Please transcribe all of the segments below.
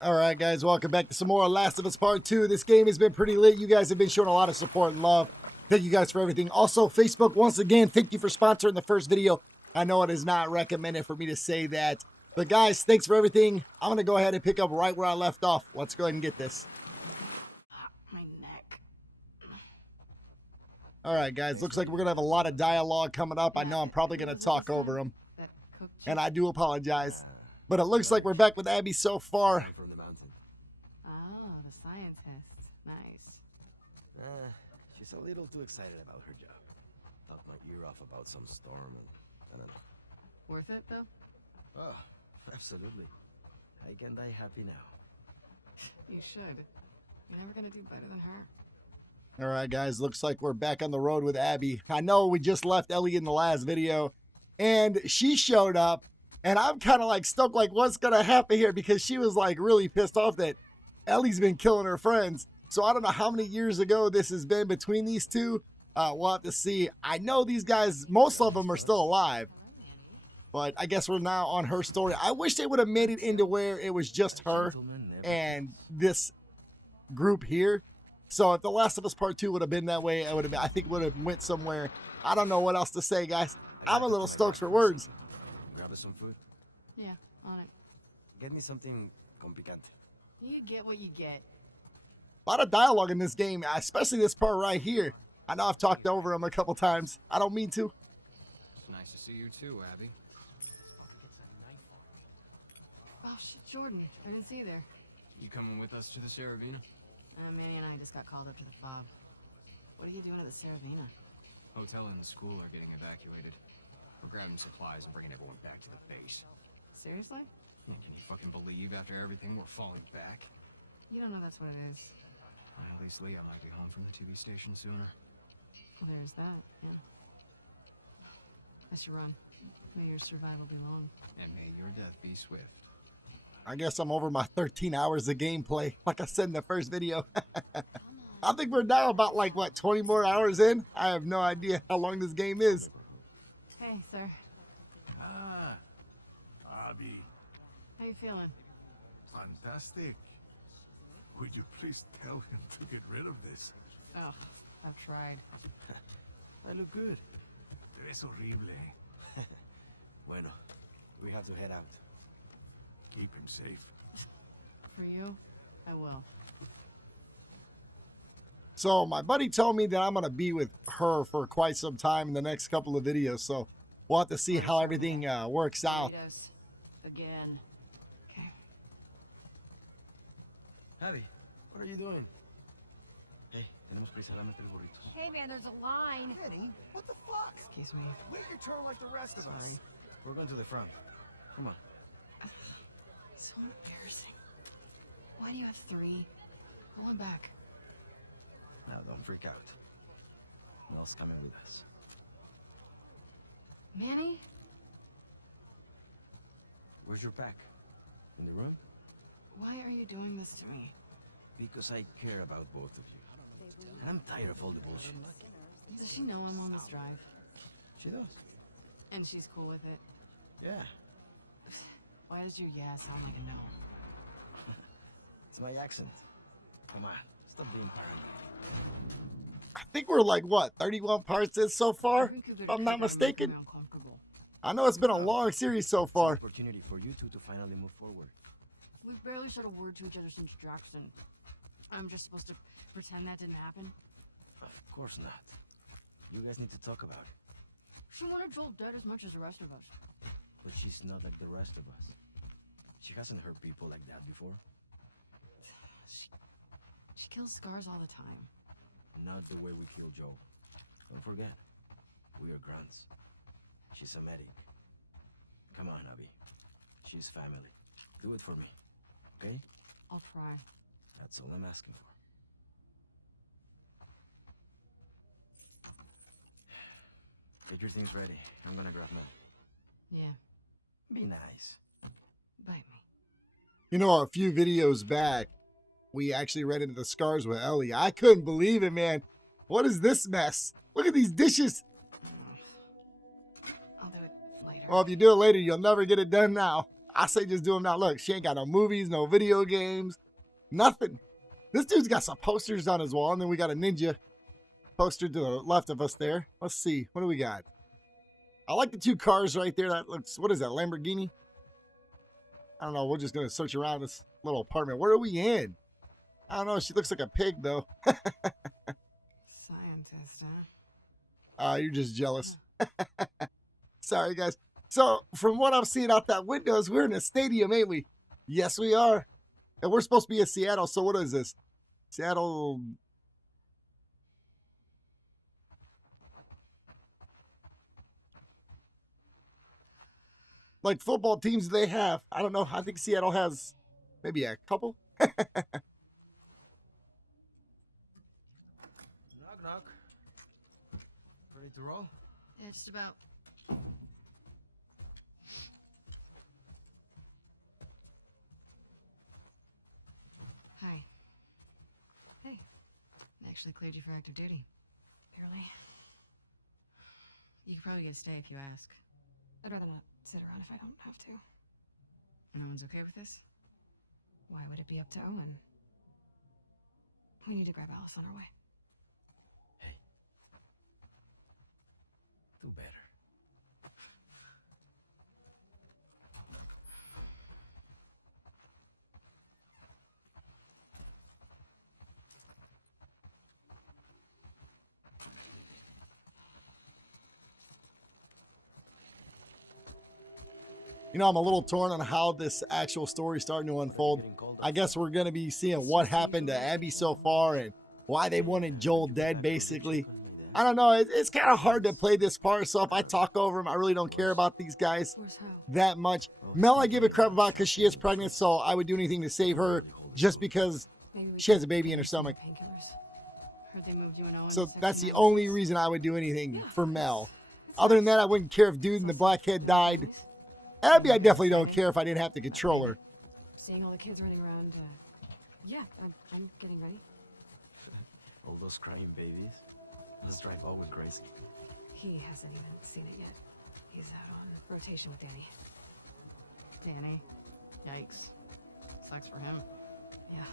All right, guys, welcome back to some more Last of Us Part 2. This game has been pretty lit. You guys have been showing a lot of support and love. Thank you guys for everything. Also, Facebook, once again, thank you for sponsoring the first video. I know it is not recommended for me to say that. But guys, thanks for everything. I'm going to go ahead and pick up right where I left off. Let's go ahead and get this. My neck. All right, guys, looks like we're going to have a lot of dialogue coming up. I know I'm probably going to talk over them. And I do apologize. But it looks like we're back with Abby so far. From the mountain. Oh, the science test. Nice. She's a little too excited about her job. Talked my ear off about some storm and I don't know. Worth it, though? Oh, absolutely. I can die happy now. You should. You're never gonna do better than her. All right, guys, looks like we're back on the road with Abby. I know we just left Ellie in the last video, and she showed up, and I'm kind of like stoked, like what's going to happen here, because she was like really pissed off that Ellie's been killing her friends. So I don't know how many years ago this has been between these two. We'll have to see. I know these guys, most of them are still alive, but I guess we're now on her story. I wish they would have made it into where it was just her and this group here. So if The Last of Us Part 2 would have been that way, I think it would have went somewhere. I don't know what else to say, guys. I'm a little stoked for words. Grab us some food. Yeah, on it. Get me something con picante. You get what you get. A lot of dialogue in this game, especially this part right here. I know I've talked over them a couple times. I don't mean to. It's nice to see you too, Abby. Oh, shit, Jordan. I didn't see you there. You coming with us to the Saravina? Manny and I just got called up to the fob. What are you doing at the Saravina? Hotel and the school are getting evacuated. We're grabbing supplies and bringing everyone back to the base. Seriously? Yeah, can you fucking believe after everything we're falling back? You don't know that's what it is. Well, at least Leah might be home from the TV station sooner. Well, there's that, yeah. I should run. May your survival be long. And may your death be swift. I guess I'm over my 13 hours of gameplay, like I said in the first video. I think we're now about, like, what, 20 more hours in? I have no idea how long this game is. Hey, sir. Ah, Abby, How you feeling? fantastic. Would you please tell him to get rid of this? Oh, I've tried. I look good. Tres horrible. Bueno, we have to head out. Keep him safe. For you, I will. So my buddy told me that I'm going to be with her for quite some time in the next couple of videos. So we'll have to see how everything works out. Meet us again. Okay. Abby, what are you doing? Hey, tenemos prisa, dame 3 burritos. Hey man, there's a line. Penny, what the fuck? Excuse me. Wait your turn like the rest of us. We're going to the front. Come on. So embarrassing. Why do you have 3? Pull him back. Now don't freak out. Mel's coming with us. Manny? Where's your pack? In the room? Why are you doing this to me? Because I care about both of you. And I'm tired of all the bullshit. Does she know I'm on this drive? She does. And she's cool with it? Yeah. Why does your yeah sound like a no? It's my accent. Come on, stop being paranoid. I think we're like, what, 31 parts in so far? If I'm not mistaken. I know it's been a long series so far. Opportunity for you two to finally move forward. We've barely said a word to each other since Jackson. I'm just supposed to pretend that didn't happen? Of course not. You guys need to talk about it. She wanted Joel dead as much as the rest of us. But she's not like the rest of us. She hasn't hurt people like that before. She kills scars all the time. Not the way we kill Joe. Don't forget, we are grunts. She's a medic. Come on, Abby. She's family. Do it for me, okay? I'll try. That's all I'm asking for. Get your things ready. I'm gonna grab Mel. Yeah, Be nice. bite me. You know, a few videos back, we actually read into the scars with Ellie. I couldn't believe it, man. What is this mess? Look at these dishes. I'll do it later. Well, if you do it later, you'll never get it done now. I say just do them now. Look, she ain't got no movies, no video games, nothing. This dude's got some posters on his wall, and then we got a ninja poster to the left of us there. Let's see. What do we got? I like the two cars right there. That looks, what is that, Lamborghini? I don't know. We're just going to search around this little apartment. Where are we in? I don't know. She looks like a pig, though. Scientist, huh? You're just jealous. Sorry, guys. So, from what I'm seeing out that windows, we're in a stadium, ain't we? Yes, we are. And we're supposed to be in Seattle. So, what is this? Seattle. Like football teams they have. I don't know. I think Seattle has maybe a couple. Knock, knock. Ready to roll? Yeah, just about. Hi. Hey. I actually cleared you for active duty. Barely. You could probably get a stay if you ask. I'd rather not sit around if I don't have to. No one's okay with this? Why would it be up to Owen? We need to grab Alice on our way. Hey. Do better. You know, I'm a little torn on how this actual story is starting to unfold. I guess we're going to be seeing what happened to Abby so far and why they wanted Joel dead, basically. I don't know. It's kind of hard to play this part, so if I talk over him, I really don't care about these guys Where's Ho? that much. Mel, I give a crap about because she is pregnant, so I would do anything to save her just because Maybe we she has a baby in her stomach. painkillers. Heard they moved you and Owen So to that's the second only reason I would do anything for Mel. Other than that, I wouldn't care if dude in the black head died. Abby, I definitely don't care if I didn't have to control her. Seeing all the kids running around, yeah, I'm getting ready. All those crying babies. Let's drive Owen crazy. He hasn't even seen it yet. He's out on rotation with Danny. Danny. Yikes. Sucks for him. Yeah.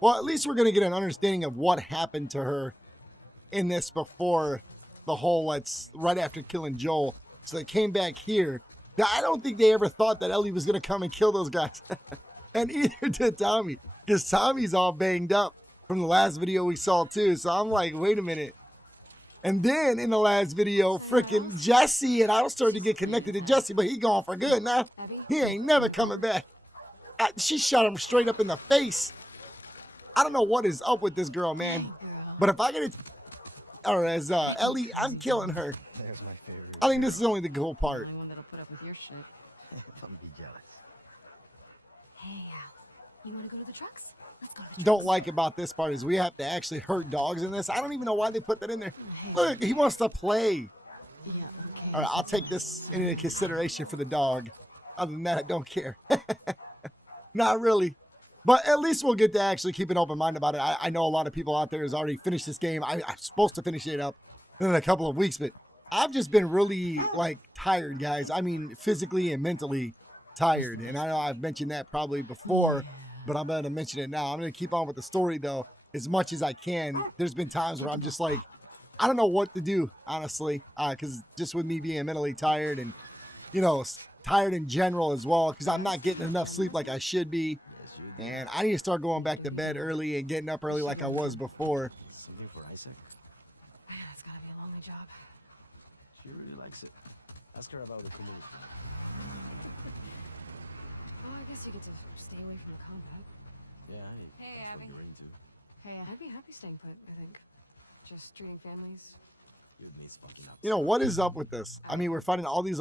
Well, at least we're going to get an understanding of what happened to her in this before the whole, right after killing Joel. So they came back here. Now, I don't think they ever thought that Ellie was going to come and kill those guys. And either did Tommy. Because Tommy's all banged up from the last video we saw too. So I'm like, wait a minute. And then in the last video, freaking Jesse, and I started to get connected to Jesse, but he gone for good now. He ain't never coming back. She shot him straight up in the face. I don't know what is up with this girl, man. Girl. But if I get it, or as Ellie, I'm killing her. There's my favorite. I think this is only the cool part. Only one that'll put up with your shit. Don't be jealous. Hey, Al. You want to go to the trucks? Let's go to the trucks. Don't like about this part is we have to actually hurt dogs in this. I don't even know why they put that in there. Look, he wants to play. Yeah, okay. All right, I'll take this into consideration for the dog. Other than that, I don't care. Not really. But at least we'll get to actually keep an open mind about it. I know a lot of people out there has already finished this game. I'm supposed to finish it up in a couple of weeks, but I've just been really, tired, guys. I mean, physically and mentally tired. And I know I've mentioned that probably before, but I'm going to mention it now. I'm going to keep on with the story, though, as much as I can. There's been times where I'm just like, I don't know what to do, honestly, because just with me being mentally tired and, tired in general as well, because I'm not getting enough sleep like I should be. And I need to start going back to bed early and getting up early like I was before. Something for Isaac? Man, it's gotta be a lonely job. She really likes it. Ask her about the commute. Oh, I guess you get to stay away from the combat. Yeah, Hey, that's what Abby. you're into. Hey, I'd be happy staying put, I think. Just treating families. It needs fucking up. What is up with this? I mean, we're finding all these,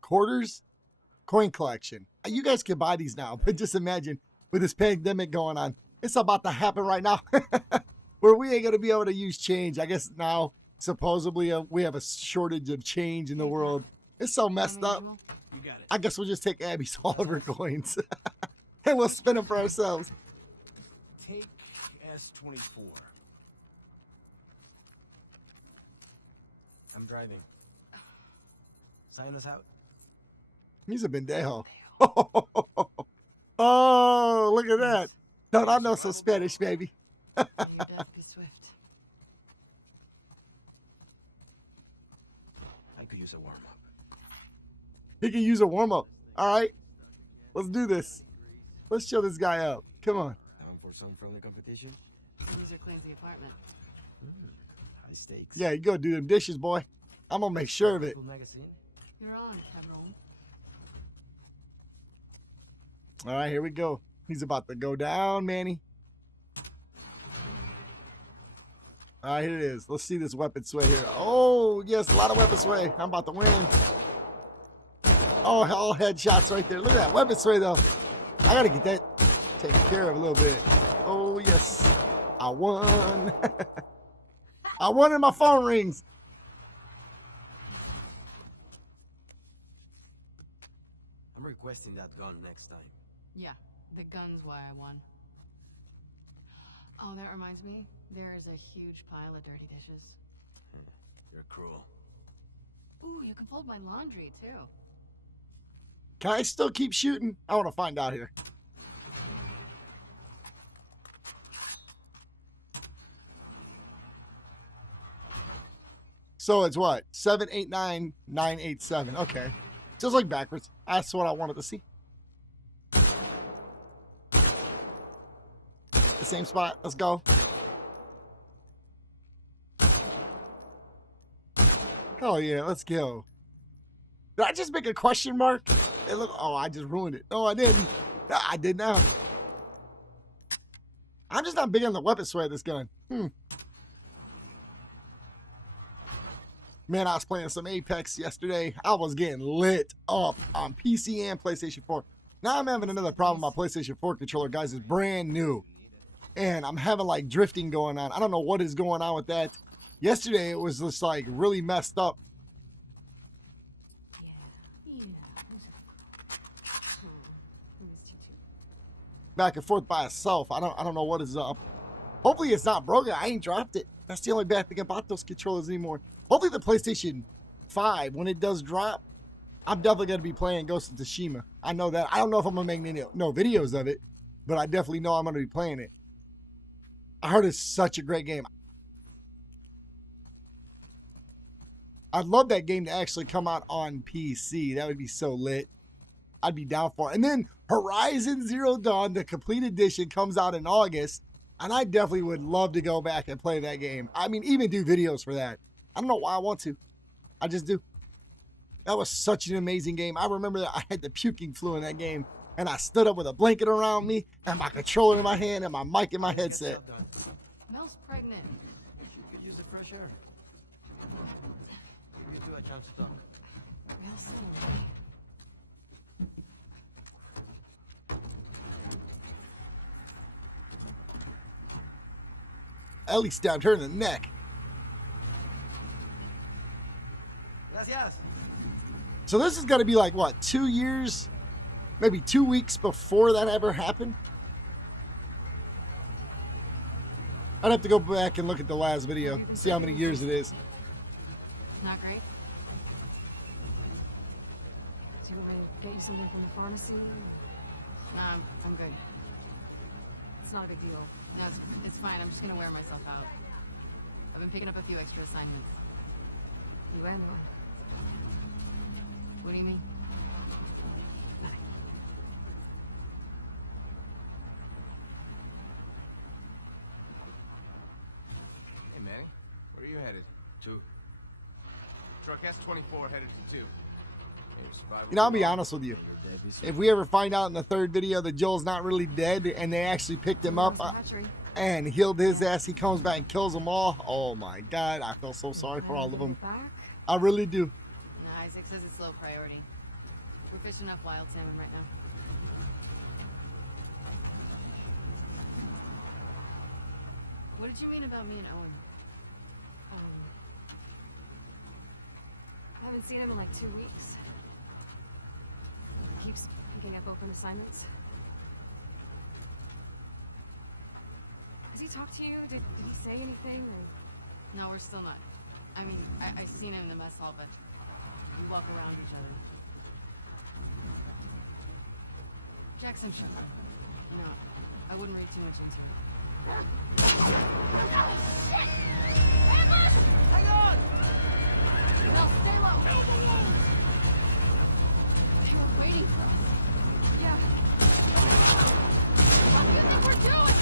quarters? Coin collection. You guys can buy these now, but just imagine with this pandemic going on, it's about to happen right now where we ain't going to be able to use change. I guess now, supposedly, we have a shortage of change in the world. It's so messed up. You got it. I guess we'll just take Abby's all of her coins and we'll spend them for ourselves. Take S24. I'm driving. Sign us out. He's a pendejo. Oh, look at that. Don't I know some Spanish, baby? May your death be swift. I could use a warm-up. He can use a warm-up. All right. Let's do this. Let's show this guy up. Come on. Time for some friendly competition? Loser cleans the apartment. High stakes. Yeah, you go do them dishes, boy. I'm going to make sure of it. People magazine? You're on, cabron. All right, here we go. He's about to go down, Manny. All right, here it is. Let's see this weapon sway here. Oh, yes, a lot of weapon sway. I'm about to win. Oh, all headshots right there. Look at that weapon sway, though. I got to get that taken care of a little bit. Oh, yes. I won. I won and my phone rings. I'm requesting that gun next time. Yeah, the gun's why I won. Oh, that reminds me. There is a huge pile of dirty dishes. You're cruel. Ooh, you can fold my laundry, too. Can I still keep shooting? I want to find out here. So it's what? 789 987. Okay. Just like backwards. That's what I wanted to see. The same spot. Let's go. Oh yeah, let's go. Did I just make a question mark? It look. Oh, I just ruined it. No, I didn't. I did now. I'm just not big on the weapon sway of this gun. Man, I was playing some Apex yesterday. I was getting lit up on PC and PlayStation 4. Now I'm having another problem. My PlayStation 4 controller, guys, is brand new. And I'm having like drifting going on. I don't know what is going on with that. Yesterday, it was just like really messed up. Back and forth by itself. I don't know what is up. Hopefully it's not broken. I ain't dropped it. That's the only bad thing about those controllers anymore. Hopefully the PlayStation 5, when it does drop, I'm definitely going to be playing Ghost of Tsushima. I know that. I don't know if I'm going to make any videos of it, but I definitely know I'm going to be playing it. I heard it's such a great game. I'd love that game to actually come out on PC. That would be so lit. I'd be down for it. And then Horizon Zero Dawn, the complete edition, comes out in August. And I definitely would love to go back and play that game. I mean, even do videos for that. I don't know why I want to. I just do. That was such an amazing game. I remember that I had the puking flu in that game. And I stood up with a blanket around me and my controller in my hand and my mic in my headset. Mel's pregnant. You could use the fresh air. Give you two a chance to talk. Mel's sitting with me. Ellie stabbed her in the neck. Gracias. So this is going to be like, what, 2 years? Maybe 2 weeks before that ever happened? I'd have to go back and look at the last video, see how many years it is. Not great. Do you want me to get you something from the pharmacy? Nah, I'm good. It's not a big deal. No, it's fine. I'm just gonna wear myself out. I've been picking up a few extra assignments. You and one. What do you mean? Hey, Manny, where are you headed? 2. Truck S-24 headed to 2. You know, I'll be honest with you. Your dad is If we ever find out in the third video that Joel's not really dead and they actually picked him up and healed his ass, he comes back and kills them all. Oh my God, I feel so sorry for all of them. I really do. Nah, Isaac says it's low priority. We're fishing up wild salmon right now. What did you mean about me and Owen? I haven't seen him in like 2 weeks. He keeps picking up open assignments. Has he talked to you? Did he say anything? Or... No, we're still not. I mean, I've seen him in the mess hall, but we walk around each other. Check some shit. No, I wouldn't read too much into it. Hang on! No, stay low! They were waiting for us. Yeah. What do you think we're doing?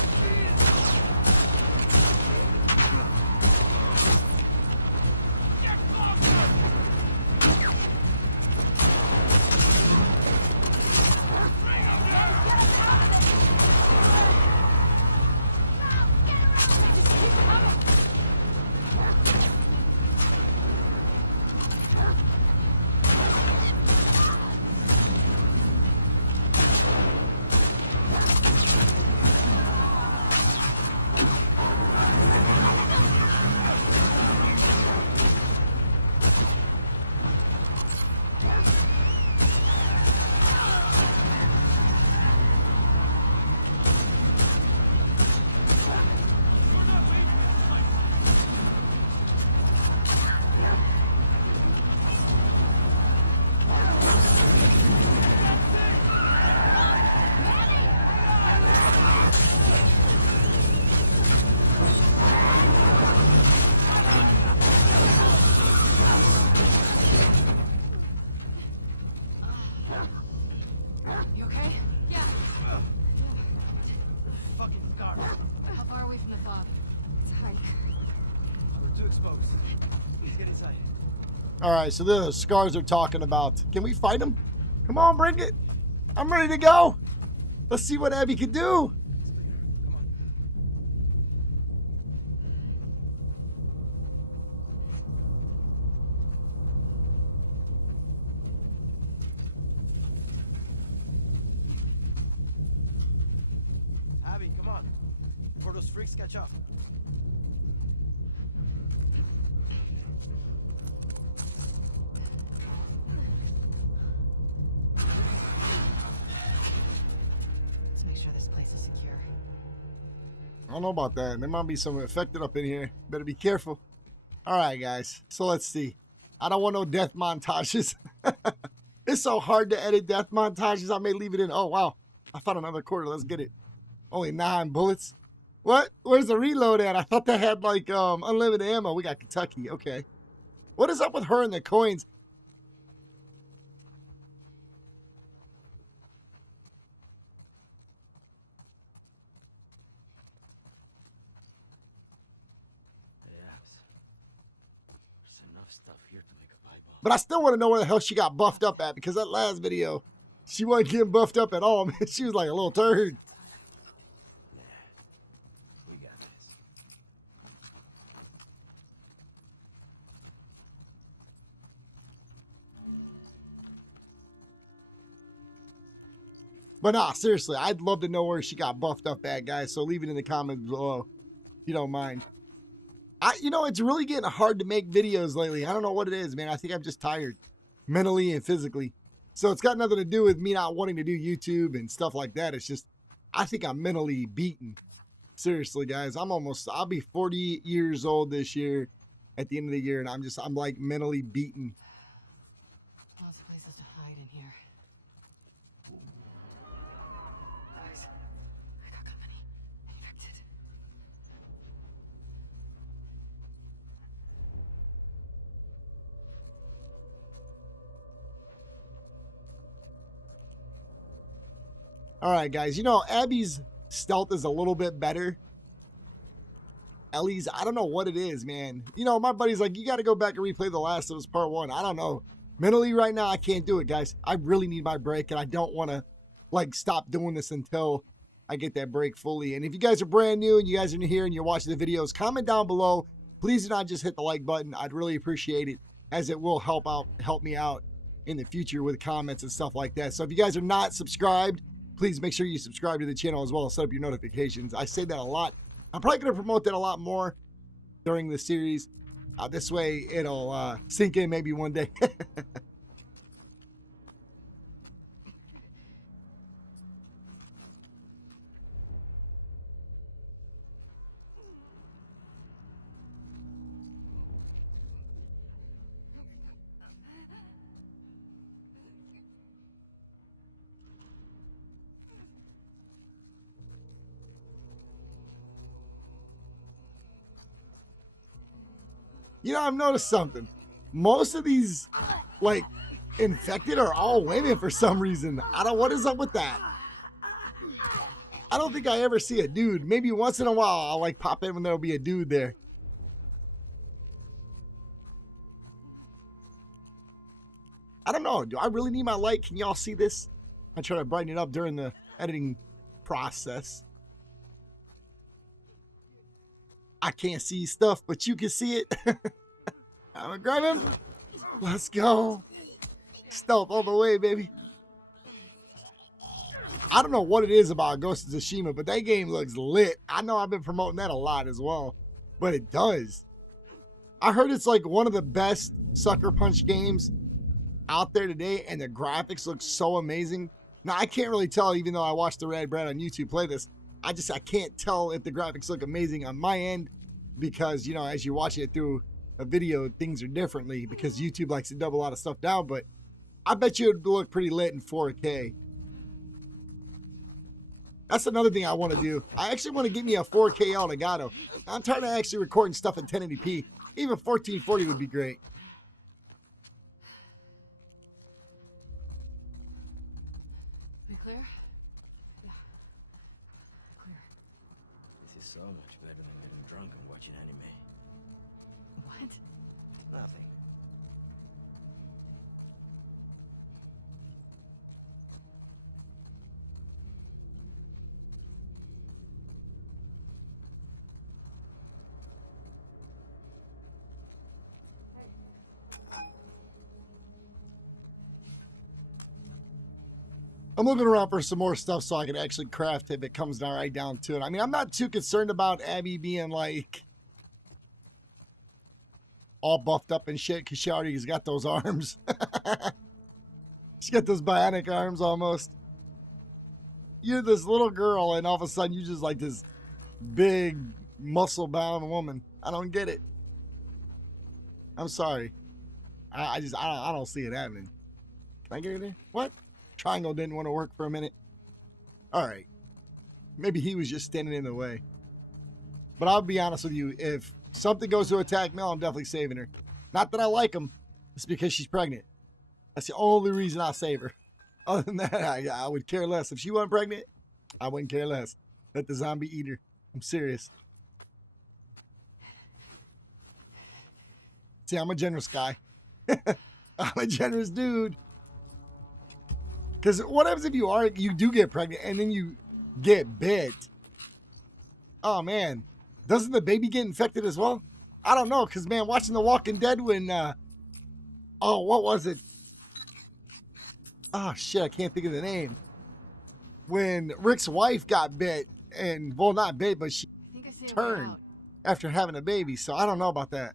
You okay? Yeah. Fucking scar. How far away from the fob? It's a hike. We're too exposed. Let's get inside. All right, so the scars are talking about. Can we fight them? Come on, bring it. I'm ready to go. Let's see what Abby can do. Come on. Abby, come on. Before those freaks catch up. Let's make sure this place is secure. I don't know about that. There might be some infected up in here. Better be careful. All right, guys. So let's see. I don't want no death montages. It's so hard to edit death montages. I may leave it in. Oh, wow. I found another quarter. Let's get it. Only 9 bullets. What? Where's the reload at? I thought they had like unlimited ammo. We got Kentucky. Okay. What is up with her and the coins? Hey, Abs. There's enough stuff here to make a Bible. But I still want to know where the hell she got buffed up at, because that last video, she wasn't getting buffed up at all, man. She was like a little turd. We got this. But nah, seriously, I'd love to know where she got buffed up at, guys. So leave it in the comments below if you don't mind. It's really getting hard to make videos lately. I don't know what it is, man. I think I'm just tired mentally and physically. So it's got nothing to do with me not wanting to do YouTube and stuff like that. It's just, I think I'm mentally beaten. Seriously, guys, I'll be 40 years old this year at the end of the year. And I'm like mentally beaten. Lots of places to hide in here. Guys, I got company. Infected. All right, guys, Abby's stealth is a little bit better. Ellie's, I don't know what it is, man. My buddy's like, you got to go back and replay The Last of Us Part 1. I don't know. Mentally right now, I can't do it, guys. I really need my break, and I don't want to, stop doing this until I get that break fully. And if you guys are brand new and you guys are new here and you're watching the videos, comment down below. Please do not just hit the like button. I'd really appreciate it, as it will help me out in the future with comments and stuff like that. So if you guys are not subscribed, please make sure you subscribe to the channel as well and set up your notifications. I say that a lot. I'm probably going to promote that a lot more during the series. This way it'll sink in maybe one day. You know, I've noticed something. Most of these, like, infected are all women for some reason. I don't, what is up with that? I don't think I ever see a dude. Maybe once in a while I'll like pop in when there'll be a dude there. I don't know. Do I really need my light? Can y'all see this? I try to brighten it up during the editing process. I can't see stuff, but you can see it. I'm gonna grab him. Let's go. Stealth all the way, baby. I don't know what it is about Ghost of Tsushima, but that game looks lit. I know I've been promoting that a lot as well, but it does. I heard it's like one of the best Sucker Punch games out there today, and the graphics look so amazing. Now, I can't really tell, even though I watched the Red Brad on YouTube play this. I can't tell if the graphics look amazing on my end because, you know, as you're watching it through a video, things are differently because YouTube likes to double a lot of stuff down, but I bet you it'd look pretty lit in 4K. That's another thing I want to do. I actually want to get me a 4K Elgato. I'm tired of actually recording stuff in 1080p. Even 1440 would be great. We clear? Yeah. Clear. This is so much better than getting drunk and watching anime. What? Nothing. I'm looking around for some more stuff so I can actually craft it if it comes down right down to it. I mean, I'm not too concerned about Abby being like all buffed up and shit because she already has got those arms. She got those bionic arms almost. You're this little girl and all of a sudden you just like this big muscle bound woman. I don't get it. I'm sorry. I don't see it happening. Can I get it in? What? Triangle didn't want to work for a minute. All right. Maybe he was just standing in the way. But I'll be honest with you. If something goes to attack Mel, I'm definitely saving her. Not that I like him. It's because she's pregnant. That's the only reason I'll save her. Other than that, I would care less. If she wasn't pregnant, I wouldn't care less. Let the zombie eat her. I'm serious. See, I'm a generous guy. I'm a generous dude. Because what happens if you do get pregnant and then you get bit? Oh, man. Doesn't the baby get infected as well? I don't know. Because, man, watching The Walking Dead when... what was it? Oh, shit. I can't think of the name. When Rick's wife got bit. And, well, not bit, but she turned after having a baby. So, I don't know about that.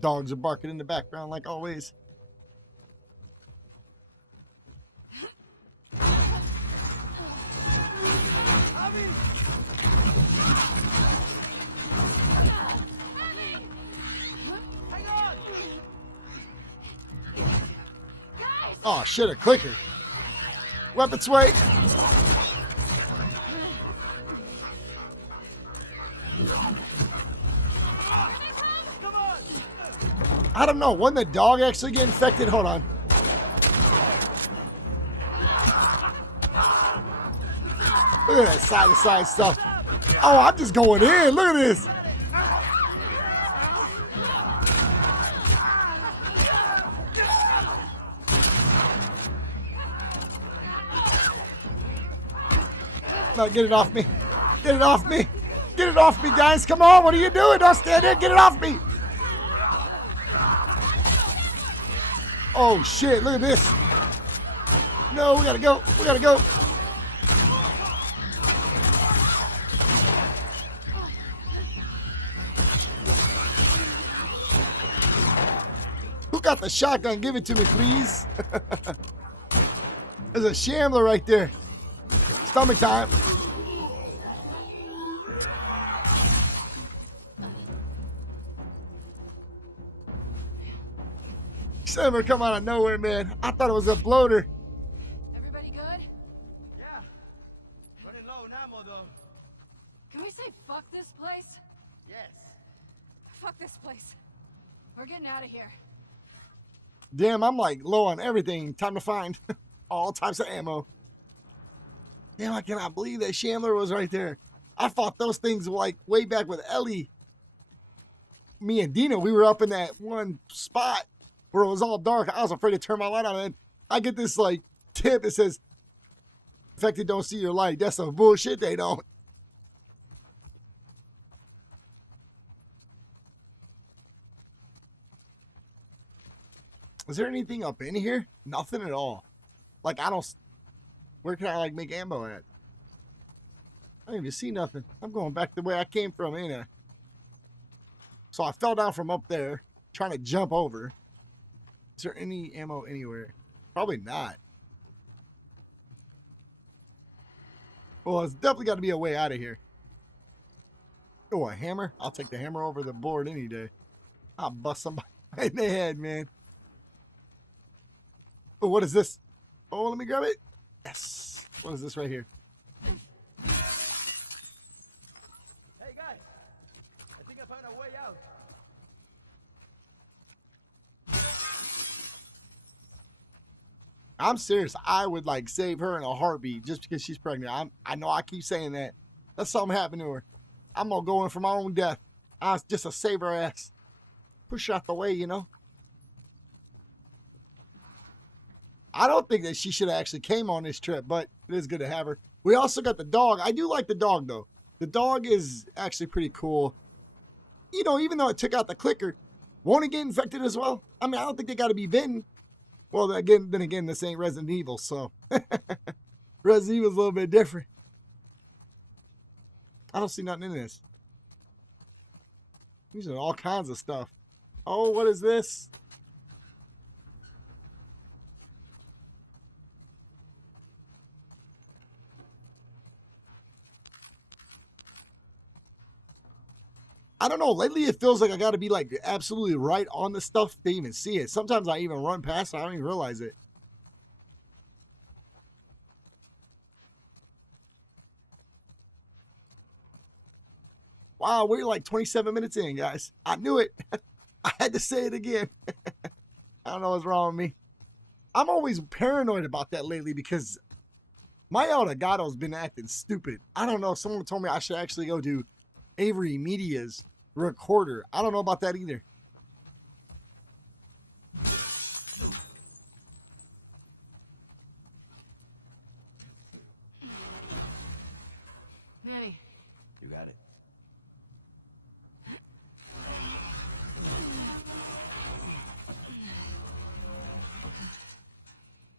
Dogs are barking in the background like always. Oh shit, a clicker. Weapon sway. I don't know. When the dog actually get infected? Hold on. Look at that side-to-side stuff. Oh, I'm just going in. Look at this. No, get it off me. Get it off me. Get it off me, guys. Come on. What are you doing? Don't stand there. Get it off me. Oh, shit. Look at this. No, we gotta go. We gotta go. Who got the shotgun? Give it to me, please. There's a shambler right there. Stomach time. Never come out of nowhere, man. I thought it was a bloater. Everybody good? Yeah, this place. We're getting out of here. Damn, I'm like low on everything. Time to find all types of ammo. Damn, I cannot believe that Shambler was right there. I fought those things like way back with Ellie. Me and Dina, we were up in that one spot where it was all dark. I was afraid to turn my light on, and I get this like tip that says, "Infected don't see your light." That's some bullshit. They don't. Is there anything up in here? Nothing at all. Like, I don't... Where can I, like, make ammo at? I don't even see nothing. I'm going back the way I came from, ain't I? So I fell down from up there, trying to jump over. Is there any ammo anywhere? Probably not. Well, it's definitely got to be a way out of here. Oh, a hammer? I'll take the hammer over the board any day. I'll bust somebody in the head, man. Oh, what is this? Oh, let me grab it. Yes. What is this right here? Hey guys, I think I found a way out. I'm serious. I would like save her in a heartbeat just because she's pregnant. I know I keep saying that. Let something happen to her. I'm gonna go in for my own death. I was just a save her ass. Push her out the way, you know. I don't think that she should have actually came on this trip, but it is good to have her. We also got the dog. I do like the dog, though. The dog is actually pretty cool. You know, even though it took out the clicker, won't it get infected as well? I mean, I don't think they got to be bitten. Well, then again, this ain't Resident Evil, so. Resident Evil's a little bit different. I don't see nothing in this. These are all kinds of stuff. Oh, what is this? I don't know. Lately, it feels like I got to be like absolutely right on the stuff to even see it. Sometimes I even run past it. I don't even realize it. Wow, we're like 27 minutes in, guys. I knew it. I had to say it again. I don't know what's wrong with me. I'm always paranoid about that lately because my Elgato's been acting stupid. I don't know. Someone told me I should actually go to Avery Media's recorder. I don't know about that either. Manny, You got it.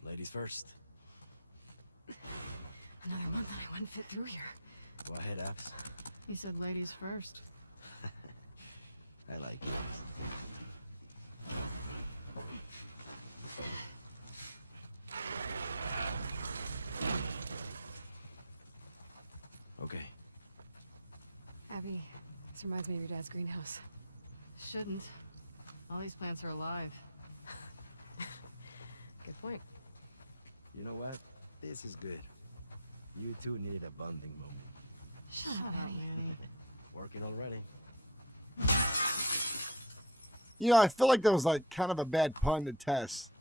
Ladies first. Another one that I wouldn't fit through here. Go ahead, Abs. he said ladies first. I like it. Okay. Abby, this reminds me of your dad's greenhouse. Shouldn't. All these plants are alive. Good point. You know what? This is good. You two need a bonding moment. Shut up, Manny. Manny. Working already. You know, I feel like that was like kind of a bad pun to Tess.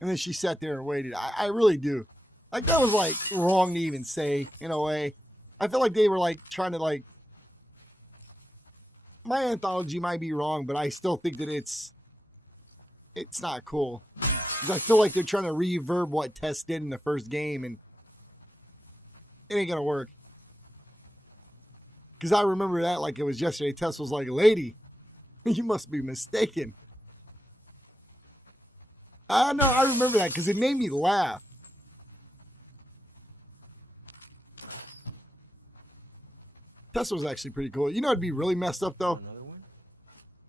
And then she sat there and waited. I really do. Like, that was like wrong to even say in a way. I feel like they were like trying to like. My anthology might be wrong, but I still think that it's not cool. Because I feel like they're trying to reverb what Tess did in the first game, and it ain't gonna work. Because I remember that like it was yesterday. Tess was like, "Lady, you must be mistaken." I know, I remember that because it made me laugh. Tess was actually pretty cool. You know, it'd be really messed up though Another one?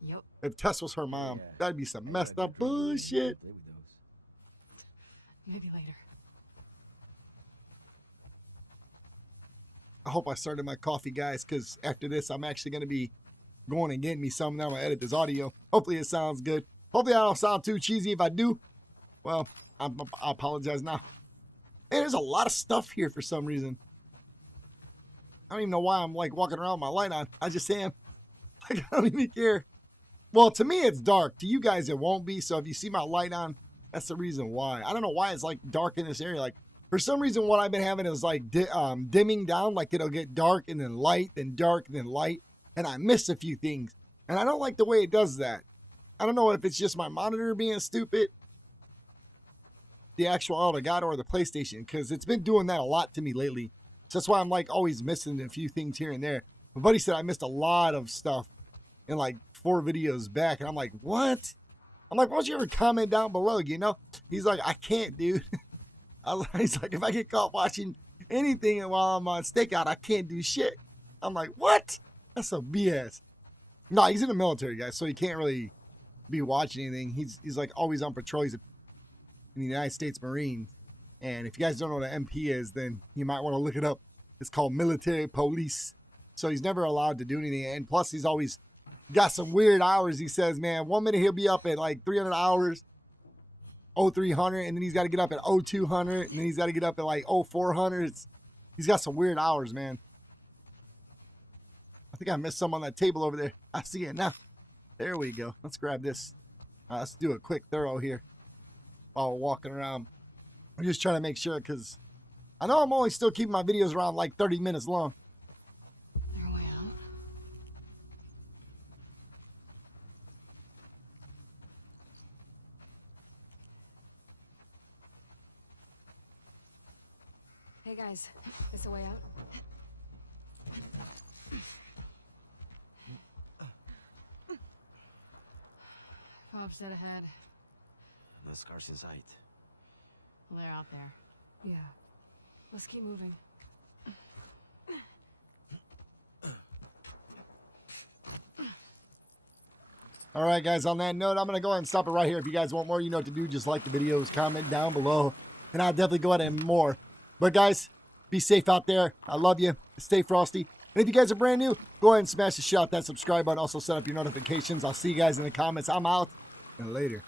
Yep. if Tess was her mom. Yeah. That'd be some I messed gotta up go try to bullshit. play with those. Maybe later. I hope I started my coffee, guys, because after this, I'm actually going to be going and getting me some. Now I'm going to edit this audio. Hopefully it sounds good. Hopefully I don't sound too cheesy. If I do, well, I apologize now. And there's a lot of stuff here for some reason. I don't even know why I'm like walking around with my light on. I just am. Like, I don't even care. Well, to me, it's dark. To you guys, it won't be. So if you see my light on, that's the reason why. I don't know why it's like dark in this area. Like, for some reason, what I've been having is like dimming down. Like, it'll get dark and then light, then dark, then light. And I miss a few things. And I don't like the way it does that. I don't know if it's just my monitor being stupid, the actual Elgato or the PlayStation, because it's been doing that a lot to me lately. So that's why I'm like always missing a few things here and there. My buddy said I missed a lot of stuff in like 4 videos back. And I'm like, what? I'm like, why don't you ever comment down below, you know? He's like, I can't, dude. He's like, if I get caught watching anything while I'm on stakeout, I can't do shit. I'm like, what? That's some BS. No, he's in the military, guys, so he can't really be watching anything. He's like always on patrol. He's in the United States Marines. And if you guys don't know what an MP is, then you might want to look it up. It's called military police. So he's never allowed to do anything. And plus, he's always got some weird hours. He says, man, 1 minute he'll be up at like 300 hours, 0300, and then he's got to get up at 0200, and then he's got to get up at like 0400. He's got some weird hours, man. I think I missed some on that table over there. I see it now. There we go. Let's grab this. Let's do a quick thorough here while we're walking around. I'm just trying to make sure because I know I'm only still keeping my videos around like 30 minutes long. They're way out. Hey guys, is the way out? 12 set ahead. No scars in sight. Well, they're out there. Yeah. Let's keep moving. All right, guys, on that note, I'm going to go ahead and stop it right here. If you guys want more, you know what to do. Just like the videos, comment down below, and I'll definitely go ahead and more. But, guys, be safe out there. I love you. Stay frosty. And if you guys are brand new, go ahead and smash the shit out that subscribe button. Also, set up your notifications. I'll see you guys in the comments. I'm out, and later.